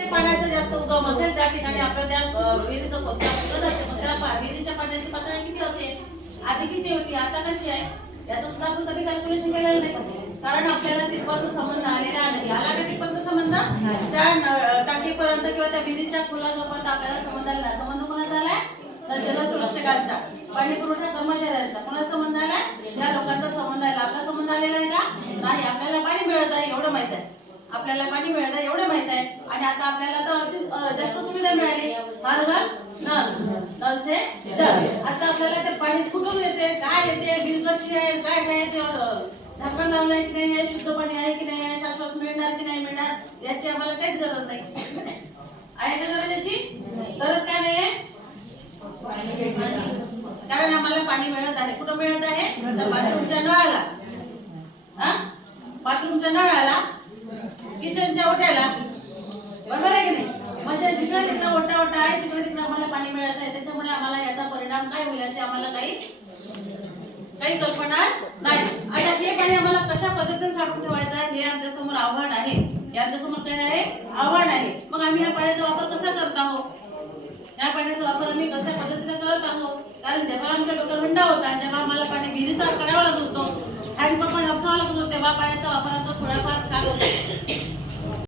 ते पाण्याचा जास्त उगम असेल त्या ठिकाणी आपलं त्या विहिरीचं जाते मग त्या विहिरीच्या पाण्याची पातळी किती असेल आधी किती होती आता कशी आहे याचं सुद्धा आपण कधी कॅल्क्युलेशन केलेलं नाही. कारण आपल्याला तिथपर्यंत संबंध आलेला नाही. आला का तिथपर्यंत संबंध? त्या टाकीपर्यंत किंवा त्या विहिरीच्या खोला जोपर्यंत आपल्याला संबंध आला. संबंध कोणाचा आलाय? तर जलसुरक्षकांचा. पाणी पुरवठा कर्मचाऱ्यांचा. कोणाचा संबंध आलाय? या लोकांचा संबंध आहे. आपला संबंध आलेला आहे का? नाही. आपल्याला पाणी मिळत आहे एवढं माहीत आहे. आपल्याला पाणी मिळत आहे एवढं माहीत आहे. आणि आता आपल्याला तर जास्त सुविधा मिळाली. हर घर नल से आता आपल्याला ते पाणी कुठून येते काय येते बिल कशी आहे काय काय ते झाकण लावलं आहे की नाही आहे शुद्ध पाणी आहे की नाही आहे शाश्वत मिळणार की नाही मिळणार याची आम्हाला काहीच गरज नाही. आहे का गरज याची? गरज काय नाही आहे? कारण आम्हाला पाणी मिळत आहे. कुठं मिळत आहे? तर बाथरूमच्या नळाला. हा? बाथरूमच्या नळाला. किचनच्या ओट्याला. बरोबर आहे की नाही? म्हणजे जिकडे तिकडे ओटा ओटा आहे तिकडे तिकडे आम्हाला पाणी मिळत आहे त्याच्यामुळे आम्हाला याचा परिणाम काय होईल याची आम्हाला काही काही कल्पनाच नाही. आता हे पाणी आम्हाला कशा पद्धतीने साठवून ठेवायचं आहे हे आमच्यासमोर आव्हान आहे. हे आमच्यासमोर काय आहे? आव्हान आहे. मग आम्ही या पाण्याचा वापर कसा करत आहोत? या पाण्याचा वापर आम्ही कशा पद्धतीने करत आहोत? कारण जेव्हा आमच्या डोक्यात हंडा होता जेव्हा आम्हाला पाणी विहिरीचा करावा लागत होतो हँडपंप पण लागत होतो तेव्हा पाण्याचा वापर थोडाफार